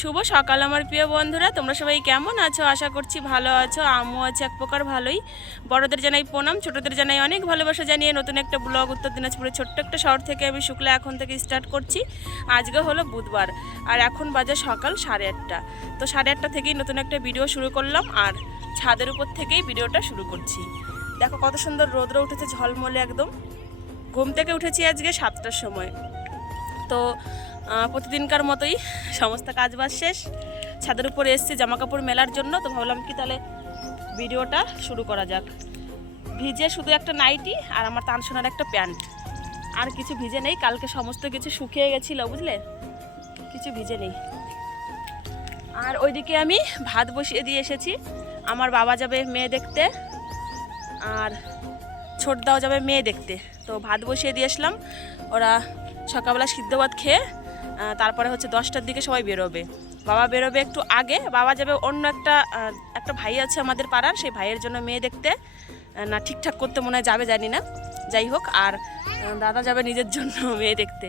শুভ সকাল আমার প্রিয় বন্ধুরা, তোমরা সবাই কেমন আছো? আশা করছি ভালো আছো। আমিও আছি এক প্রকার ভালোই। বড়দের জানাই প্রণাম, ছোটদের জানাই অনেক ভালোবাসা জানিয়ে নতুন একটা ব্লগ উত্তর দিনাজপুরের ছোট্ট একটা শহর থেকে আমি শুক্লা এখন থেকে স্টার্ট করছি। আজকে হলো বুধবার আর এখন বাজে সকাল 8:30। তো 8:30 থেকেই নতুন একটা ভিডিও শুরু করলাম আর ছাদের উপর থেকেই ভিডিওটা শুরু করছি। দেখো কত সুন্দর রোদ্র উঠেছে, ঝলমলে একদম। ঘুম থেকে উঠেছি আজকে 7টার সময়। তো প্রতিদিনকার মতোই সমস্ত কাজবাজ শেষ, ছাদের উপরে এসেছি জামাকাপড় মেলার জন্য। তো ভাবলাম কি তাহলে ভিডিওটা শুরু করা যাক। ভিজে শুধু একটা নাইটি আর আমার তানসোনার একটা প্যান্ট, আর কিছু ভিজে নেই। কালকে সমস্ত কিছু শুকিয়ে গেছিলো, বুঝলে, কিছু ভিজে নেই। আর ওইদিকে আমি ভাত বসিয়ে দিয়ে এসেছি। আমার বাবা যাবে মেয়ে দেখতে আর ছোটদাও যাবে মেয়ে দেখতে। তো ভাত বসিয়ে দিয়ে আসলাম। ওরা সকালবেলা সিদ্ধ ভাত খেয়ে তারপরে হচ্ছে 10টার দিকে সবাই বেরোবে। বাবা বেরোবে একটু আগে। বাবা যাবে অন্য একটা ভাই আছে আমাদের পাড়ার, সেই ভাইয়ের জন্য মেয়ে দেখতে। না ঠিকঠাক করতে মনে হয় যাবে, জানি না, যাই হোক। আর দাদা যাবে নিজের জন্য মেয়ে দেখতে।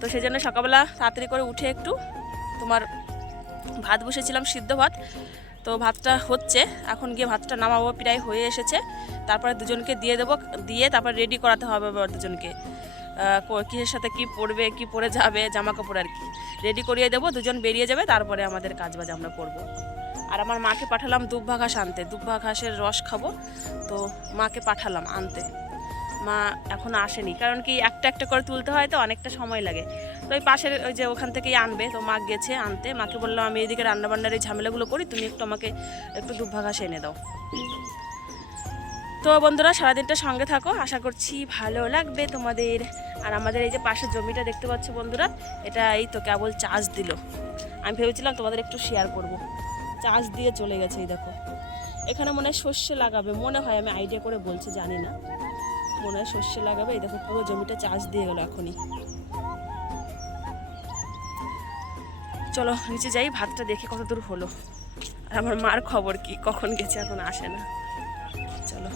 তো সেই জন্য সকালবেলা তাড়াতাড়ি করে উঠে একটু তোমার ভাত বসেছিলাম, সিদ্ধ ভাত। তো ভাতটা হচ্ছে, এখন গিয়ে ভাতটা নামাবো, প্রায় হয়ে এসেছে। তারপরে দুজনকে দিয়ে দেবো, দিয়ে তারপর রেডি করাতে হবে দুজনকে। কিসের সাথে কি পরবে, কি পরে যাবে, জামা কাপড় আর কি রেডি করিয়ে দেবো। দুজন বেরিয়ে যাবে, তারপরে আমাদের কাজবাজ আমরা করবো। আর আমার মাকে পাঠালাম দুব্বা ঘাস আনতে, দুব্বা ঘাসের রস খাবো। তো মাকে পাঠালাম আনতে। মা এখন আসেনি, কারণ কি একটা একটা করে তুলতে হয়, তো অনেকটা সময় লাগে। তো ওই পাশের ওই যে ওখান থেকেই আনবে। তো মা গেছে আনতে। মাকে বললাম আমি এদিকে রান্নাবান্নার এই ঝামেলাগুলো করি, তুমি একটু আমাকে একটু দুব্বা ঘাস এনে দাও। তো বন্ধুরা সারাদিনটা সঙ্গে থাকো, আশা করছি ভালো লাগবে তোমাদের। আর আমাদের এই যে পাশের জমিটা দেখতে পাচ্ছ বন্ধুরা, এটা এই তো কেবল চাষ দিল। আমি ভেবেছিলাম তোমাদের একটু শেয়ার করব। চাষ দিয়ে চলে গেছে, এই দেখো। এখানে মনে হয় শস্য লাগাবে, মনে হয়, আমি আইডিয়া করে বলছি, জানি না, মনে হয় শস্য লাগাবে। এই দেখো পুরো জমিটা চাষ দিয়ে গেল এখনই। চলো নিচে যাই, ভাতটা দেখে কত দূর হলো। আর আমার মার খবর কি, কখন গেছে, এখন আসে না। চলো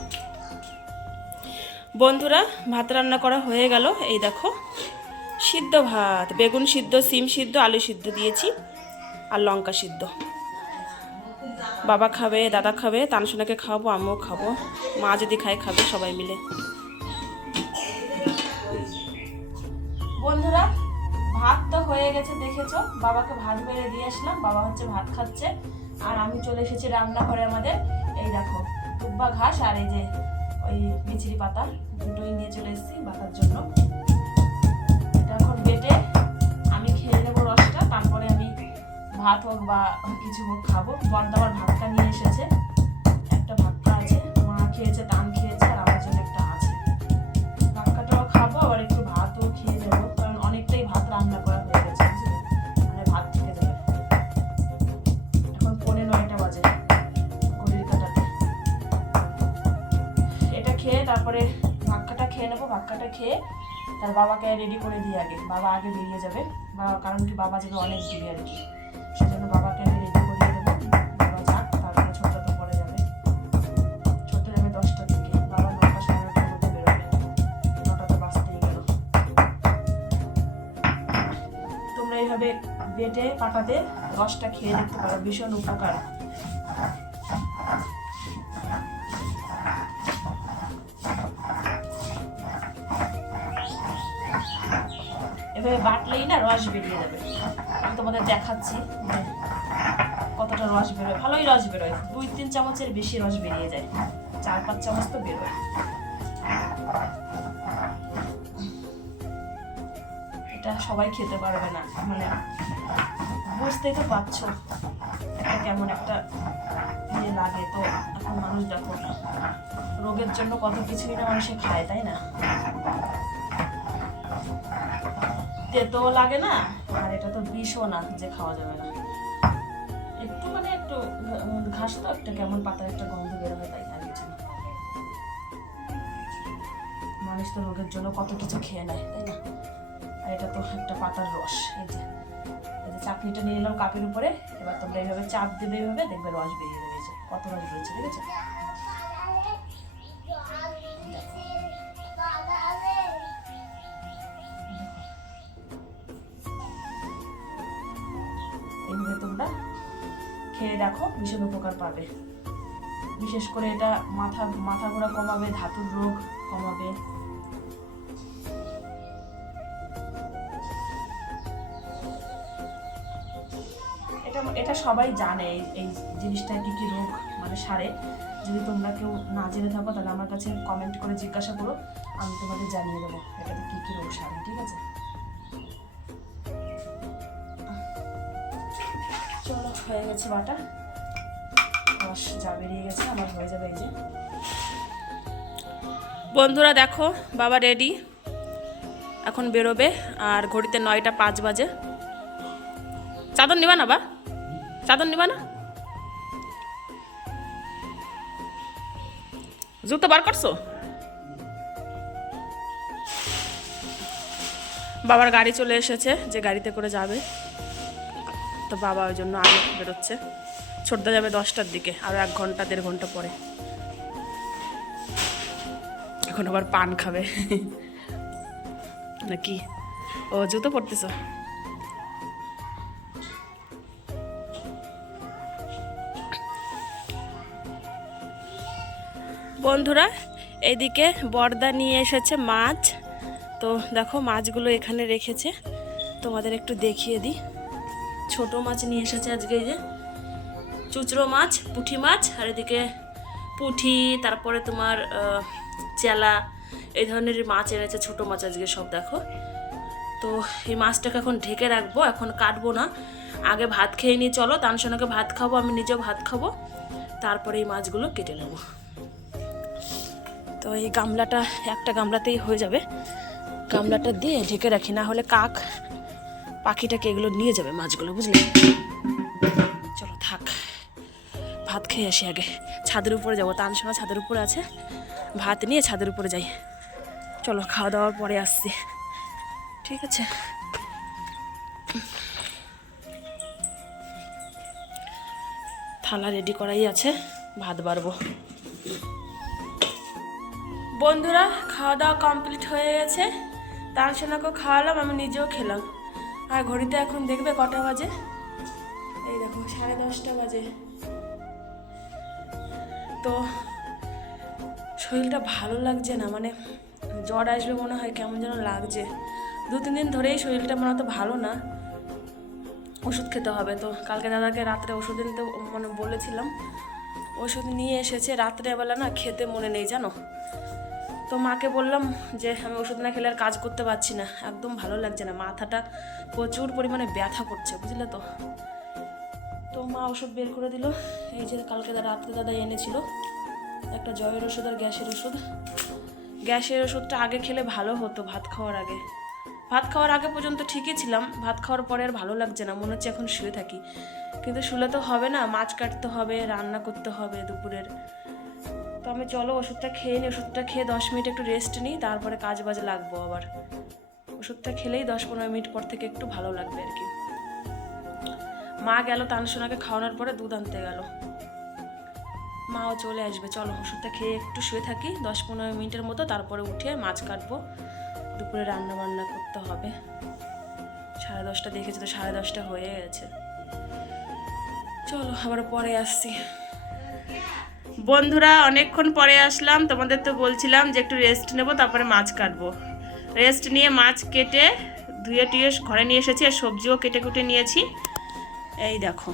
বন্ধুরা, ভাত রান্না করা হয়ে গেল। এই দেখো সিদ্ধ ভাত, বেগুন সিদ্ধ, সিম সিদ্ধ, আলু সিদ্ধ দিয়েছি আর লঙ্কা সিদ্ধ। বাবা খাবে, দাদা খাবে, তানসোনাকে খাওয়াবো, আমিও খাবো, মা যদি খায় খাবে, সবাই মিলে। বন্ধুরা ভাত তো হয়ে গেছে, দেখেছো। বাবাকে ভাত বেড়ে দিয়ে আসলাম, বাবা হচ্ছে ভাত খাচ্ছে। আর আমি চলে এসেছি রান্নাঘরে আমাদের। এই দেখো দুব্বা ঘাস আর এই যে ওই মিচড়ি পাতা, দুটোই নিয়ে চলে এসেছি বাটার জন্য। এটা এখন বেটে আমি খেয়ে নেবো রসটা, তারপরে আমি ভাত হোক বা কিছু হোক খাবো। বড়দা আমার ভাতটা নিয়ে এসেছে, একটা ভাতটা আছে, মা খেয়েছে, তান খেয়েছে, আর আমার জন্য একটা আছে। ভাতটাও খাবো, আবার একটু ভাতও খেয়ে নেবো, কারণ অনেকটাই ভাত রান্না করা হয়ে গেছে, মানে ভাত থেকে যাবে। এখন 9:45 বাজে ঘড়ির কাঁটাতে। এটা খেয়ে তারপরে ভাতটা খেয়ে নেবো। ভাতটা খেয়ে তার বাবাকে রেডি করে দিই আগে, বাবা আগে বেরিয়ে যাবে। বাবা, কারণ কি বাবা যাবে অনেক দূরে আর কি, সেজন্য বাবাকে আমি রেডি করিয়ে দেবো। বাবা যাক, তারপরে ছোটটা তো পরে যাবে। ছোটটা যাবে 10টার দিকে, বাবা 9টা 9:30টার মধ্যে বেরোবে। 9টা তো বাজতেই গেল। তোমরা এইভাবে বেটে পাটাতে রসটা খেয়ে দেখতে পারো, ভীষণ উপকার। এভাবে বাটলেই না রস বেরিয়ে যাবে। আমি তোমাদের দেখাচ্ছি যে কতটা রস বেরোয়। ভালোই রস বেরোয়, 2-3 চামচের বেশি রস বেরিয়ে যায়, 4-5 চামচ তো বেরোয়। এটা সবাই খেতে পারবে না, মানে বুঝতেই তো পারছো একটা কেমন একটা ইয়ে লাগে। তো এখন মানুষ দেখো রোগের জন্য কত কিছুই না মানুষে খায়, তাই না? তেতো লাগে না, আর এটা তো বিষও না যে খাওয়া যাবে না। একটু মানে একটু ঘাস তো একটা কেমন পাতার একটা গন্ধ বের হয়, তাই আর কিছু না। মানুষ তো রোগের জন্য কত কিছু খেয়ে নেয়, তাই না? আর এটা তো একটা পাতার রস। এই যে চাটনিটা নিয়ে নিলাম কাপের উপরে। এবার তোমরা এইভাবে চাপ দেবে, এইভাবে দেখবে রস বেরিয়ে যাবে। এই যে কত রস বেরিয়েছে, দেখেছো? এইভাবে তোমরা খেয়ে দেখো, ভীষণ উপকার পাবে। বিশেষ করে এটা মাথা ঘোরা কমাবে, ধাতুর রোগ কমাবে। এটা সবাই জানে এই জিনিসটা কি কি রোগ মানে সারে। যদি তোমরা কেউ না জেনে থাকো তাহলে আমার কাছে কমেন্ট করে জিজ্ঞাসা করো, আমি তোমাদের জানিয়ে দেবো এটাতে কি কি রোগ সারে। ঠিক আছে, চলো হয়ে গেছে বাটা, রস যা বেরিয়ে গেছে আমার হয়ে যাবে। এই যে বন্ধুরা দেখো, বাবা রেডি, এখন বেরোবে। আর ঘড়িতে 9টা 5 বাজে। চাদর নিবা না বা? চাদর নিবা না? জুতো বার করছো? বাবার গাড়ি চলে এসেছে, যে গাড়িতে করে যাবে। তো বাবা ওই জন্য আগে বেরোচ্ছে। ছোটদা যাবে 10টার দিকে, আরো 1 ঘন্টা 1.5 ঘন্টা পরে। এখন আবার পান খাবে নাকি? ও জুতো পরতেছ? বন্ধুরা এইদিকে বর্দা নিয়ে এসেছে মাছ। তো দেখো মাছগুলো এখানে রেখেছে, তোমাদের একটু দেখিয়ে দিই। ছোট মাছ নিয়ে এসেছে আজকে, এই যে চুচড়ো মাছ, পুঁটি মাছ, আর এদিকে পুঁটি, তারপরে তোমার চেলা, এই ধরনের মাছ এনেছে, ছোট মাছ আজকে সব। দেখো, তো এই মাছটাকে এখন ঢেকে রাখবো, এখন কাটবো না। আগে ভাত খেয়ে নিয়ে চলো, তানসোনাকে ভাত খাবো, আমি নিজেও ভাত খাবো, তারপরে এই মাছগুলো কেটে নেবো। তো এই গামলাটা, একটা গামলাতেই হয়ে যাবে, গামলাটা দিয়ে ঢেকে রাখি, না হলে কাক পাখিটাকে এগুলো নিয়ে যাবে মাছগুলো, বুঝলে? চলো থাক, ভাত খেয়ে আসি আগে। ছাদের উপরে যাবো, তানসোনা ছাদের উপরে আছে, ভাত নিয়ে ছাদের উপরে যাই। চলো, খাওয়া দাওয়ার পরে আসছি, ঠিক আছে? থালা রেডি করাই আছে, ভাত বাড়বো। বন্ধুরা খাওয়া দাওয়া কমপ্লিট হয়ে গেছে, তানসোনাকেও খাওয়ালাম, আমি নিজেও খেলাম। আর ঘড়িতে এখন দেখবে কটা বাজে, এই দেখো 10:30 বাজে। তো শরীরটা ভালো লাগছে না, মানে জ্বর আসবে মনে হয়, কেমন যেন লাগছে। 2-3 দিন ধরেই শরীরটা মনে তো ভালো না, ওষুধ খেতে হবে। তো কালকে দাদাকে রাত্রে ওষুধ নিতে মানে বলেছিলাম, ওষুধ নিয়ে এসেছে, রাত্রেবেলা না খেতে মনে নেই জানো। তো মাকে বললাম যে আমি ওষুধ না খেলে আর কাজ করতে পারছি না, একদম ভালো লাগছে না, মাথাটা প্রচুর পরিমাণে ব্যথা করছে, বুঝলে তো। তো মা ওষুধ বের করে দিল, এই যে কালকে রাত্রে দাদা এনেছিল একটা জ্বরের ওষুধ আর গ্যাসের ওষুধ। গ্যাসের ওষুধটা আগে খেলে ভালো হতো, ভাত খাওয়ার আগে। ভাত খাওয়ার আগে পর্যন্ত ঠিকই ছিলাম, ভাত খাওয়ার পরে আর ভালো লাগছে না, মনে হচ্ছে এখন শুয়ে থাকি। কিন্তু শুলে তো হবে না, মাছ কাটতে হবে, রান্না করতে হবে দুপুরের। তো আমি চলো ওষুধটা খেয়ে নিই, ওষুধটা খেয়ে 10 মিনিট একটু রেস্ট নিই, তারপরে কাজ বাজে লাগবো আবার। ওষুধটা খেলেই 10-15 মিনিট পর থেকে একটু ভালো লাগবে আর কি। মা গেল তানসোনাকে খাওয়ানোর পরে দুধ আনতে গেল, মাও চলে আসবে। চলো ওষুধটা খেয়ে একটু শুয়ে থাকি 10-15 মিনিটের মতো, তারপরে উঠে মাছ কাটবো, দুপুরে রান্না বান্না করতে হবে। 10:30 দেখেছি তো, 10:30 হয়ে গেছে। চলো আবার পরে আসছি। বন্ধুরা অনেকক্ষণ পরে আসলাম, তোমাদের তো বলছিলাম যে একটু রেস্ট নেব, তারপরে মাছ কাটবো। রেস্ট নিয়ে মাছ কেটে ধুয়ে টুয়ে ঘরে নিয়ে এসেছি, আর সবজিও কেটে কুটে নিয়েছি। এই দেখো,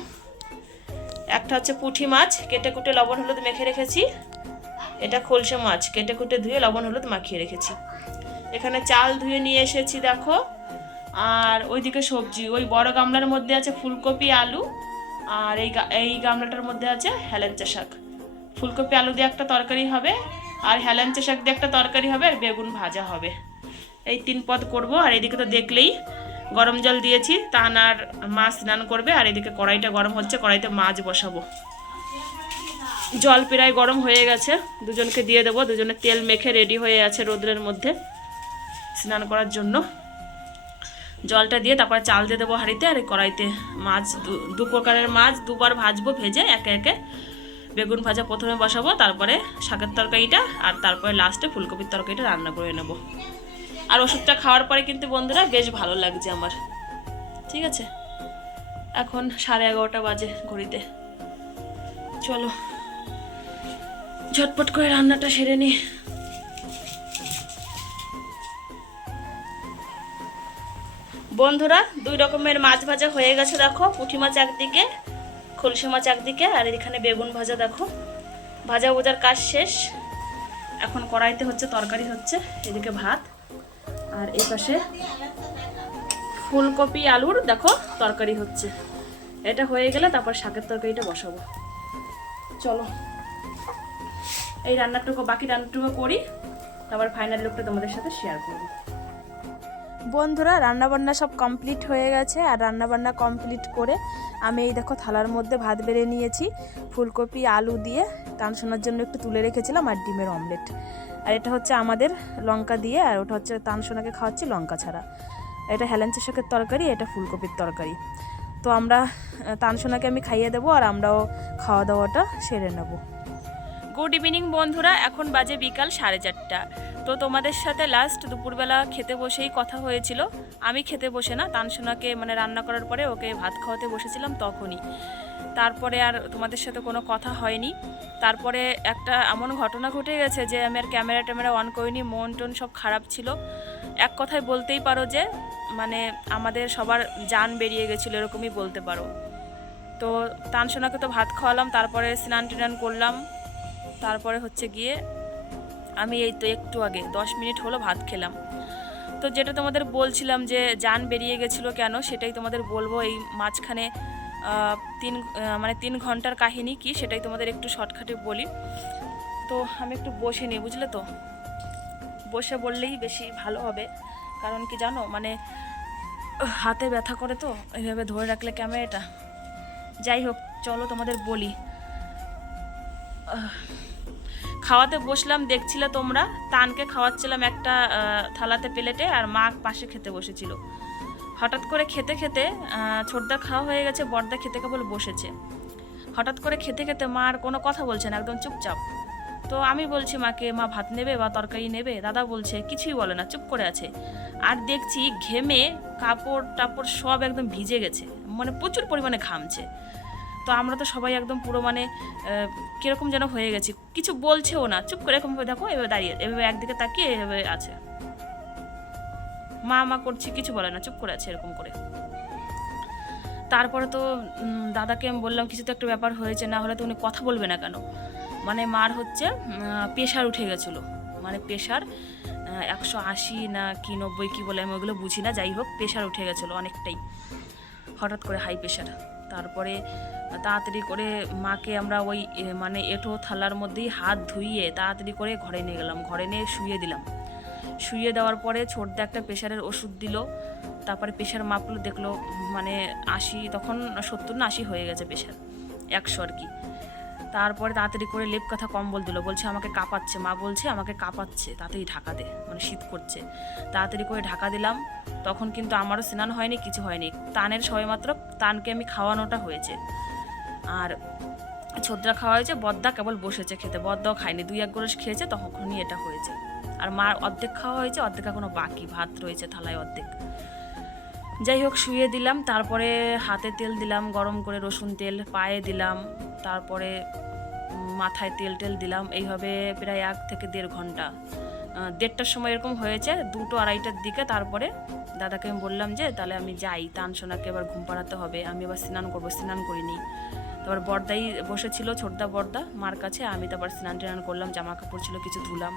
একটা হচ্ছে পুঁটি মাছ, কেটে কুটে লবণ হলুদ মেখে রেখেছি। এটা খলসে মাছ, কেটে কুটে ধুয়ে লবণ হলুদ মাখিয়ে রেখেছি। এখানে চাল ধুয়ে নিয়ে এসেছি দেখো। আর ওইদিকে সবজি, ওই বড় গামলার মধ্যে আছে ফুলকপি আলু, আর এই গামলাটার মধ্যে আছে হেলেঞ্চা শাক। ফুলকপি আলু দিয়ে একটা তরকারি হবে, আর হেলেঞ্চা শাক দিয়ে একটা তরকারি হবে, আর বেগুন ভাজা হবে। এই 3 পদ করব। আর এদিকে তো দেখলেই গরম জল দিয়েছি, তান আর মাছ স্নান করবে। আর এদিকে কড়াইটা গরম হচ্ছে, কড়াইতে মাছ বসাবো। জল প্রায় গরম হয়ে গেছে, দুজনকে দিয়ে দেবো। দুজনে তেল মেখে রেডি হয়ে আছে রোদ্রের মধ্যে স্নান করার জন্য। জলটা দিয়ে তারপরে চাল দিয়ে দেবো হাঁড়িতে, আর কড়াইতে মাছ, 2 প্রকারের মাছ 2বার ভাজবো ভেজে একে একে। বেগুন ভাজা প্রথমে বসাবো, তারপরে শাকের তরকারিটা, আর তারপরে লাস্টে ফুলকপির তরকারিটা রান্না করে নেব। আর ওষুধটা খাওয়ার পরে কিন্তু বন্ধুরা বেশ ভালো লাগছে আমার, ঠিক আছে? এখন 11:30 বাজে ঘড়িতে। চলো ঝটপট করে রান্নাটা সেরে নি। বন্ধুরা 2 রকমের মাছ ভাজা হয়ে গেছে, দেখো পুঁটি মাছ একদিকে, খলসে মাছ একদিকে, আর এখানে বেগুন ভাজা। দেখো ভাজা ভাজার কাজ শেষ, এখন কড়াইতে হচ্ছে তরকারি হচ্ছে, এদিকে ভাত, আর এই পাশে ফুলকপি আলুর দেখো তরকারি হচ্ছে। এটা হয়ে গেলে তারপর শাকের তরকারিটা বসাবো। চলো এই রান্নাটুকু, বাকি রান্নাটুকু করি, তারপর ফাইনাল লুকটা তোমাদের সাথে শেয়ার করব। বন্ধুরা রান্নাবান্না সব কমপ্লিট হয়ে গেছে, আর রান্নাবান্না কমপ্লিট করে আমি এই দেখো থালার মধ্যে ভাত বেড়ে নিয়েছি, ফুলকপি আলু দিয়ে তানসোনার জন্য একটু তুলে রেখেছিলাম, আর ডিমের অমলেট। আর এটা হচ্ছে আমাদের লঙ্কা দিয়ে, আর ওটা হচ্ছে তানসোনাকে খাওয়াচ্ছি লঙ্কা ছাড়া। এটা হেলেঞ্চা শাকের তরকারি, এটা ফুলকপির তরকারি। তো আমরা তানসোনাকে আমি খাইয়ে দেবো, আর আমরাও খাওয়া দাওয়াটা সেরে নেব। গুড ইভিনিং বন্ধুরা, এখন বাজে বিকাল 4:30। তো তোমাদের সাথে লাস্ট দুপুরবেলা খেতে বসেই কথা হয়েছিল। আমি খেতে বসে না, তানসোনাকে মানে রান্না করার পরে ওকে ভাত খাওয়াতে বসেছিলাম তখনই। তারপরে আর তোমাদের সাথে কোনো কথা হয়নি। তারপরে একটা এমন ঘটনা ঘটে গেছে যে আমি আর ক্যামেরা অন করিনি, মন টন সব খারাপ ছিল। এক কথায় বলতেই পারো যে মানে আমাদের সবার জান বেরিয়ে গেছিলো, এরকমই বলতে পারো। তো তানসোনাকে তো ভাত খাওয়ালাম, তারপরে স্নান টান করলাম, তারপরে হচ্ছে গিয়ে আমি এই তো একটু আগে 10 মিনিট হলো ভাত খেলাম। তো যেটা তোমাদের বলছিলাম যে জান বেরিয়ে গেছিলো কেন, সেটাই তোমাদের বলবো। এই মাঝখানে 3 ঘন্টার কাহিনী কি, সেটাই তোমাদের একটু শর্টকাটে বলি। তো আমি একটু বসে নিই, বুঝলে তো, বসে বললেই বেশি ভালো হবে। কারণ কি জানো, মানে হাতে ব্যথা করে, তো এইভাবে ধরে রাখলে ক্যামেরাটা। যাই হোক চলো তোমাদের বলি। খাওয়াতে বসলাম, দেখছিলে তোমরা, তানকে খাওয়াচ্ছিলাম একটা থালাতে প্লেটে, আর মা পাশে খেতে বসেছিল। হঠাৎ করে খেতে খেতে ছোটদা খাওয়া হয়ে গেছে, বড়দা খেতে কেবল বসেছে। হঠাৎ করে খেতে খেতে মা আর কোনো কথা বলছে না, একদম চুপচাপ। তো আমি বলছি মাকে, মা ভাত নেবে বা তরকারি নেবে? দাদা বলছে কিছুই বলে না, চুপ করে আছে। আর দেখছি ঘেমে কাপড় টাপড় সব একদম ভিজে গেছে, মানে প্রচুর পরিমাণে ঘামছে। তো আমরা তো সবাই একদম পুরো মানে কীরকম যেন হয়ে গেছি, কিছু বলছেও না, চুপ করে এরকমভাবে দেখো এভাবে দাঁড়িয়ে, এভাবে একদিকে তাকিয়ে এভাবে আছে, মা করছি, কিছু বলে না, চুপ করে আছে এরকম করে। তারপরে তো দাদাকে আমি বললাম কিছু তো একটা ব্যাপার হয়েছে, না হলে তো উনি কথা বলবে না কেন। মানে মার হচ্ছে প্রেশার উঠে গেছিলো, মানে প্রেশার 180 না কি 90 কি বলে, আমি ওগুলো বুঝি না। যাই হোক প্রেশার উঠে গেছিলো অনেকটাই, হঠাৎ করে হাই প্রেশার। তারপরে তাড়াতাড়ি করে মাকে আমরা ওই মানে এঁঠো থালার মধ্যেই হাত ধুইয়ে তাড়াতাড়ি করে ঘরে নিয়ে গেলাম, ঘরে নিয়ে শুইয়ে দিলাম। শুইয়ে দেওয়ার পরে ছোটদা একটা প্রেশারের ওষুধ দিল, তারপরে প্রেশার মাপলো, দেখলো মানে 80, তখন 70 না 80 হয়ে গেছে প্রেশার, 100 আর কি। তারপরে তাড়াতাড়ি করে লেপ কথা কম্বল দিল, বলছে আমাকে কাঁপাচ্ছে, মা বলছে আমাকে কাঁপাচ্ছে, তাড়াতাড়ি ঢাকা দে, মানে শীত করছে। তাড়াতাড়ি করে ঢাকা দিলাম। তখন কিন্তু আমারও স্নান হয়নি, কিছু হয়নি, তানের সবেমাত্র তানকে আমি খাওয়ানোটা হয়েছে, আর ছোটদা খাওয়া হয়েছে, বদ্দা কেবল বসেছে খেতে, বদ্দাও খায়নি, 2-1 গ্লাস খেয়েছে, তখনই এটা হয়েছে। আর মার অর্ধেক খাওয়া হয়েছে, অর্ধেক এখনো বাকি, ভাত রয়েছে থালায় অর্ধেক। যাই হোক শুয়ে দিলাম, তারপরে হাতে তেল দিলাম গরম করে, রসুন তেল পায়ে দিলাম, তারপরে মাথায় তেল দিলাম। এইভাবে প্রায় 1 থেকে 1.5 ঘন্টা, 1:30টার সময় এরকম হয়েছে, 2-2-2:30টার দিকে। তারপরে দাদাকে আমি বললাম যে তাহলে আমি যাই, তানসোনাকে এবার ঘুম পাড়াতে হবে, আমি এবার স্নান করবো, স্নান করিনি। তারপর বড়দাই বসেছিল, ছোটদা বড়দা মার কাছে, আমি তারপর স্নান টান করলাম, জামা কাপড় ছিল কিছু ধুলাম,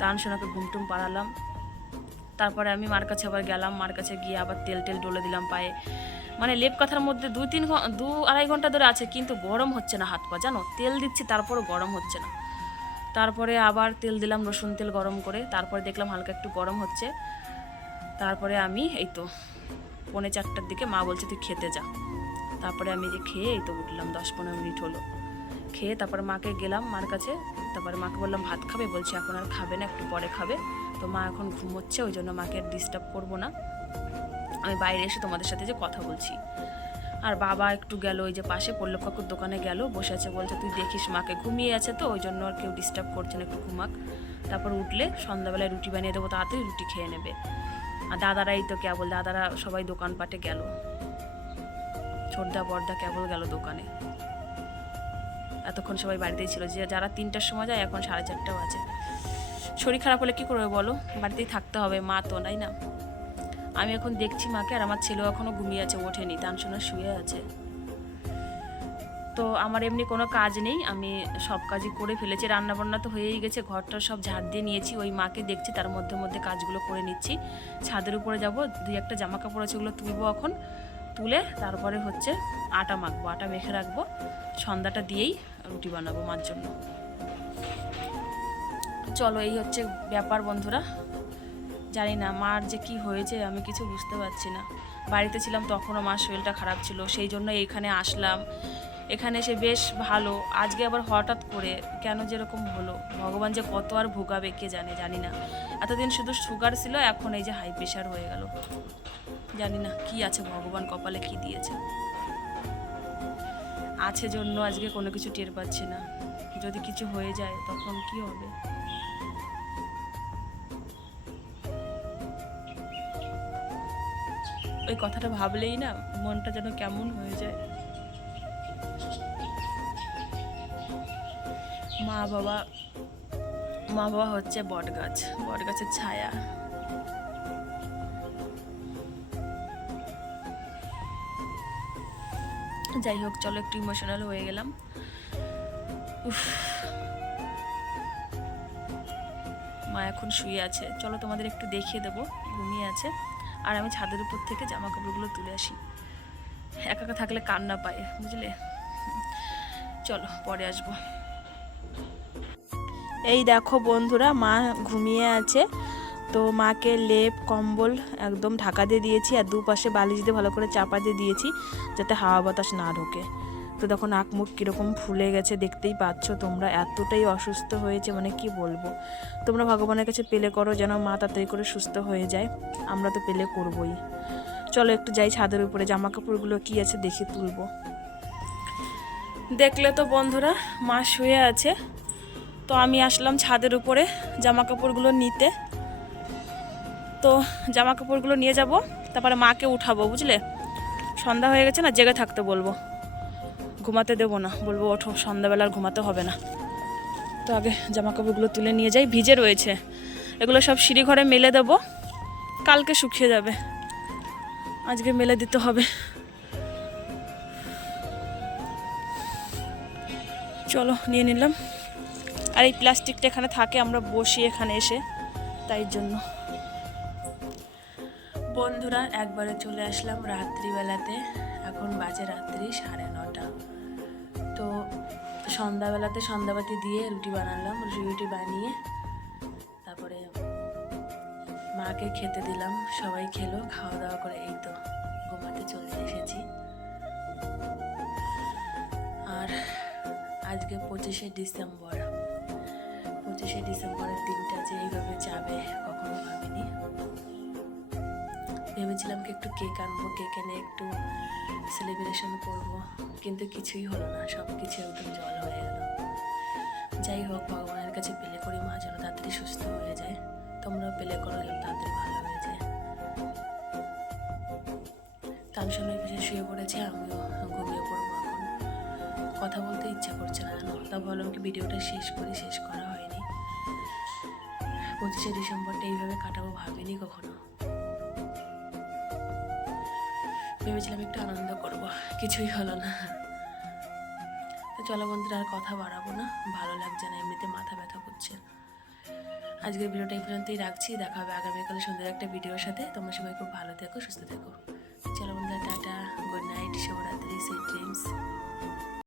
তানসোনাকে ঘুমটুম পাড়ালাম। তারপরে আমি মার কাছে আবার গেলাম, মার কাছে গিয়ে আবার তেল ডলে দিলাম পায়ে। মানে লেপ কাঁথার মধ্যে 2-2-2.5 ঘন্টা ধরে আছে, কিন্তু গরম হচ্ছে না হাত পা, জানো, তেল দিচ্ছি তারপরও গরম হচ্ছে না। তারপরে আবার তেল দিলাম, রসুন তেল গরম করে, তারপরে দেখলাম হালকা একটু গরম হচ্ছে। তারপরে আমি এই তো 3:45টার দিকে মা বলছে তুই খেতে যা। তারপরে আমি যে খেয়ে এই তো উঠলাম, 10-15 মিনিট হলো খেয়ে। তারপরে মাকে গেলাম মার কাছে, তারপরে মাকে বললাম ভাত খাবে, বলছে এখন আর খাবে না, একটু পরে খাবে। তো মা এখন ঘুমোচ্ছে, ওই জন্য মাকে ডিস্টার্ব করবো না, আমি বাইরে এসে তোমাদের সাথে যে কথা বলছি। আর বাবা একটু গেল ওই যে পাশে পল্লব কাকুর দোকানে গেল, বসে আছে, বলছে তুই দেখিস মাকে ঘুমিয়ে আছে, তো ওই জন্য আর কেউ ডিস্টার্ব করছে না, একটু ঘুমাক, তারপর উঠলে সন্ধ্যাবেলায় রুটি বানিয়ে দেবো, তাড়াতাড়ি রুটি খেয়ে নেবে। আর দাদারাই তো কেবল, দাদারা সবাই দোকানপাটে গেল। ছোটদা বড়দা কেবল গেল দোকানে, এতক্ষণ সবাই বাড়িতেই ছিল। যে যারা 3টার সময় যায় এখন 4:30 বাজে। শরীর খারাপ হলে কী করবে বলো, বাড়িতেই থাকতে হবে, মা তো তাই না। আমি এখন দেখছি মাকে, আর আমার ছেলেও এখনও ঘুমিয়ে আছে, ওঠেনি, টানশনে শুয়ে আছে। তো আমার এমনি কোনো কাজ নেই, আমি সব কাজই করে ফেলেছি। রান্নাবান্না তো হয়েই গেছে, ঘরটা সব ঝাড় দিয়ে নিয়েছি। ওই মাকে দেখছি, তার মধ্যে মধ্যে কাজগুলো করে নিচ্ছি। ছাদের উপরে যাব, 2-1টা জামা কাপড় আছে, ওগুলো তুলবো এখন। তুলে তারপরে হচ্ছে আটা মাখবো, আটা মেখে রাখবো, সন্ধ্যাটা দিয়েই রুটি বানাবো মার জন্য। চলো, এই হচ্ছে ব্যাপার বন্ধুরা। জানি না মার যে কি হয়েছে, আমি কিছু বুঝতে পারছি না। বাড়িতে ছিলাম তখনও মার শরীরটা খারাপ ছিল, সেই জন্য এইখানে আসলাম। এখানে এসে বেশ ভালো, আজকে আবার হঠাৎ করে কেন যেরকম হলো, ভগবান যে কত আর ভোগাবে কে জানে, জানি না। এতদিন শুধু সুগার ছিল, এখন এই যে হাই প্রেশার হয়ে গেল। জানি না কি আছে, ভগবান কপালে কি দিয়েছে। আছে জন্য আজকে কোনো কিছু টের পাচ্ছি না, যদি কিছু হয়ে যায় তখন কি হবে। ওই কথাটা ভাবলেই না মনটা যেন কেমন হয়ে যায়। মা বাবা হচ্ছে বটগাছ, বটগাছের ছায়া। যাই হোক, চলো, একটু ইমোশনাল হয়ে গেলাম। মা এখন শুয়ে আছে, চলো তোমাদের একটু দেখিয়ে দেবো, ঘুমিয়ে আছে। আর আমি ছাদের উপর থেকে জামা কাপড়গুলো তুলে আসি, একা একা থাকলে কান্না পায়, বুঝলে। চলো পরে আসবো। এই দেখো বন্ধুরা, মা ঘুমিয়ে আছে। তো মাকে লেপ কম্বল একদম ঢাকা দিয়ে দিয়েছি, আর দুপাশে বালিশ দিয়ে ভালো করে চাপা দিয়ে দিয়েছি, যাতে হাওয়া বাতাস না ঢোকে। তো দেখো নাক মুখ কীরকম ফুলে গেছে, দেখতেই পাচ্ছ তোমরা। এতটাই অসুস্থ হয়েছে, মানে কি বলবো। তোমরা ভগবানের কাছে পেলে করো যেন মা তাড়াতাড়ি করে সুস্থ হয়ে যায়, আমরা তো পেলে করবই। চলো একটু যাই ছাদের উপরে, জামা কাপড়গুলো কী আছে দেখে তুলবো। দেখলে তো বন্ধুরা, মা শুয়ে আছে, তো আমি আসলাম ছাদের উপরে জামা কাপড়গুলো নিতে। তো জামা কাপড়গুলো নিয়ে যাব, তারপরে মাকে উঠাবো, বুঝলে। সন্ধ্যা হয়ে গেছে না, জেগে থাকতে বলবো, ঘুমাতে দেবো না, বলবো ওঠো, সন্ধ্যাবেলা আর ঘুমাতে হবে না। তো আগে জামা কাপড়গুলো তুলে নিয়ে যাই, ভিজে রয়েছে, এগুলো সব সিঁড়ি ঘরে মেলে দেবো, কালকে শুকিয়ে যাবে, আজকে মেলে দিতে হবে। চলো নিয়ে নিলাম। আর এই প্লাস্টিকটা এখানে থাকে, আমরা বসি এখানে এসে, তাই জন্য। বন্ধুরা একবারে চলে আসলাম রাত্রিবেলাতে, এখন বাজে রাত্রি 9:30। তো সন্ধ্যাবেলাতে সন্ধ্যাবাতি দিয়ে রুটি বানালাম, রুটি বানিয়ে তারপরে মাকে খেতে দিলাম, সবাই খেলো, খাওয়া দাওয়া করে এই তো ঘুমাতে চলে এসেছি। আর আজকে 25শে ডিসেম্বর, 25শে ডিসেম্বরের দিনটা যে এইভাবে যাবে কখনো ভাবিনি। ভেবেছিলাম কি একটু কেক আনবো, কেক এনে একটু সেলিব্রেশন করব, কিন্তু কিছুই হলো না, সব কিছু একদম জল হয়ে গেল। যাই হোক, ভগবানের কাছে পেলে করি মা যেন তাড়াতাড়ি সুস্থ হয়ে যায়, তোমরাও পেলে করো যেন তাড়াতাড়ি ভালো হয়ে যায়। টেনশনে বসে শুয়ে পড়েছে, আমিও ঘুমিয়ে পড়বো এখন। কথা বলতে ইচ্ছা করছে না জানো, তা ভাবলাম কি ভিডিওটা শেষ করি, শেষ করা হয়নি। 25শে ডিসেম্বরটা এইভাবে কাটাবো ভাবিনি কখনো। ভেবেছিলাম একটু আনন্দ করব, কিছুই হলো না। তো চলো বন্ধুরা, আর কথা বাড়াবো না, ভালো লাগছে না, এমনিতে মাথা ব্যথা করছে। আজকের ভিডিওটা এই পর্যন্তই রাখছি, দেখা হবে আগামীকাল সুন্দর একটা ভিডিওর সাথে। তোমরা সবাই খুব ভালো থেকো, সুস্থ থেকো। চলো বন্ধুরা, টাটা, গুড নাইট, শুভরাত্রি, সুইট ড্রিমস।